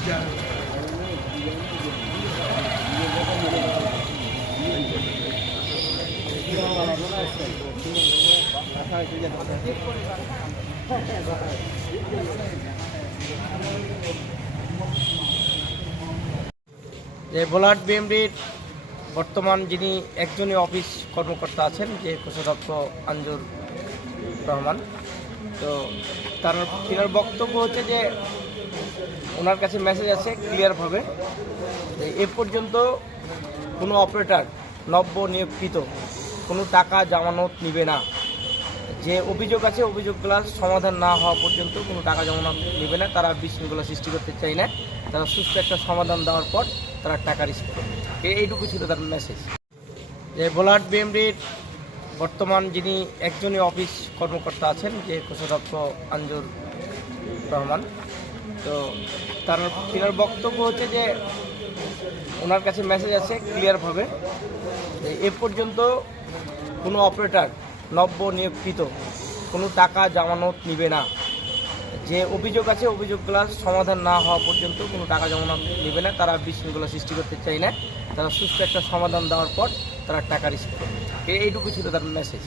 যে বোলাট বিএমডির বর্তমান যিনি একজনই অফিস কর্মকর্তা আছেন, যে কোষাধ্যক্ষ আঞ্জুর রহমান। তো তার তিনার বক্তব্য হচ্ছে যে ওনার কাছে মেসেজ আছে ক্লিয়ারভাবে এ পর্যন্ত কোনো অপারেটর নব্য নিয়োগকৃত কোনো টাকা জামানত নিবে না। যে অভিযোগ আছে, অভিযোগগুলো সমাধান না হওয়া পর্যন্ত কোনো টাকা জমানত নেবে না। তারা বিশৃঙ্খলা সৃষ্টি করতে চায় না। তারা সুস্থ একটা সমাধান দেওয়ার পর তারা টাকা রিসিভ করবে। এইটুকু ছিল তার মেসেজ যে বোলাট বিএমডির বর্তমান যিনি একজনই অফিস কর্মকর্তা আছেন, যে কোষাধ্যক্ষ আঞ্জুর রহমান। তো তার তিনার বক্তব্য হচ্ছে যে ওনার কাছে মেসেজ আছে ক্লিয়ারভাবে এ পর্যন্ত কোনো অপারেটার নব্য নিয়োগকৃত কোনো টাকা জামানত নিবে না। যে অভিযোগ আছে অভিযোগগুলো সমাধান না হওয়া পর্যন্ত কোনো টাকা জামানত নেবে না। তারা বিশৃঙ্খলা সৃষ্টি করতে চায় না। তারা সুস্থ একটা সমাধান দেওয়ার পর তারা টাকা রিসিভ করবে। এইটুকু ছিল তার মেসেজ